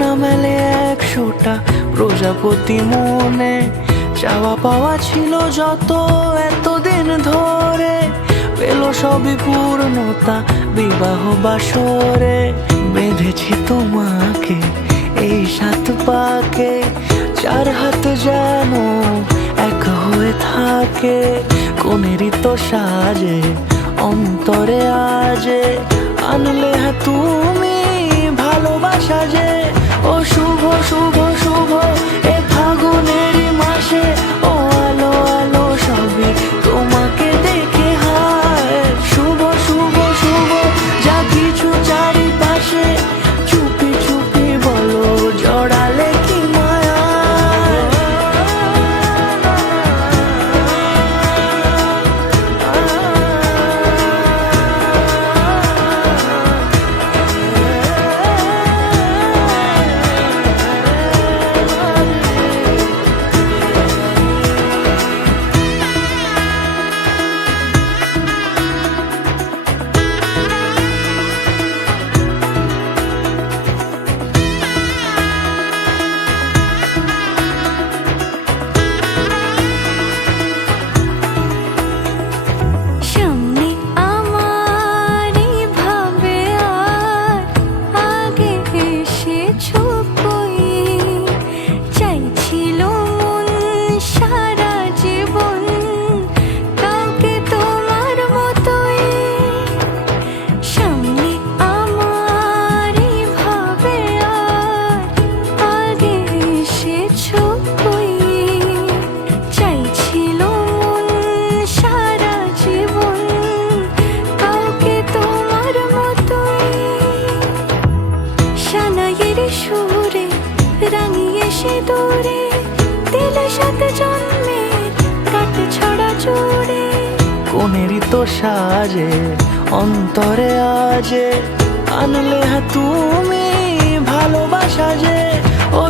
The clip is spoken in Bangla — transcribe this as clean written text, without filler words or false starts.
না মেলে 100টা প্রজাপতি মনে, চাওয়া পাওয়া ছিল যত এতদিন ধরে, পেল সবই পূর্ণতা বিবাহ বাসরে। বেঁধেছি তোমাকে এই 7 পাকে, 4 হাত যেন এক হয়ে থাকে। কোনেরই তো সাজে অন্তরে আজে, আনলে হ্যাঁ তুমি ভালোবাসা যে। ও শুভ শুভ শুভ এ ফাগুনেরই মাসে, ও আলো আলো সবই তোমাকে দেখে হায়। শুভ শুভ শুভ যা কিছু চারিপাশে, চুপি চুপি বলো জড়ালে কি মায়া। সুরে রাঙিয়ে সে দূরে দিলে 7 জন্মের কাট ছড়া জোড়ে। কোনেরই তো সাজে অন্তরে আজে, আনলে হ্যাঁ তুমি ভালোবাসা যে। ও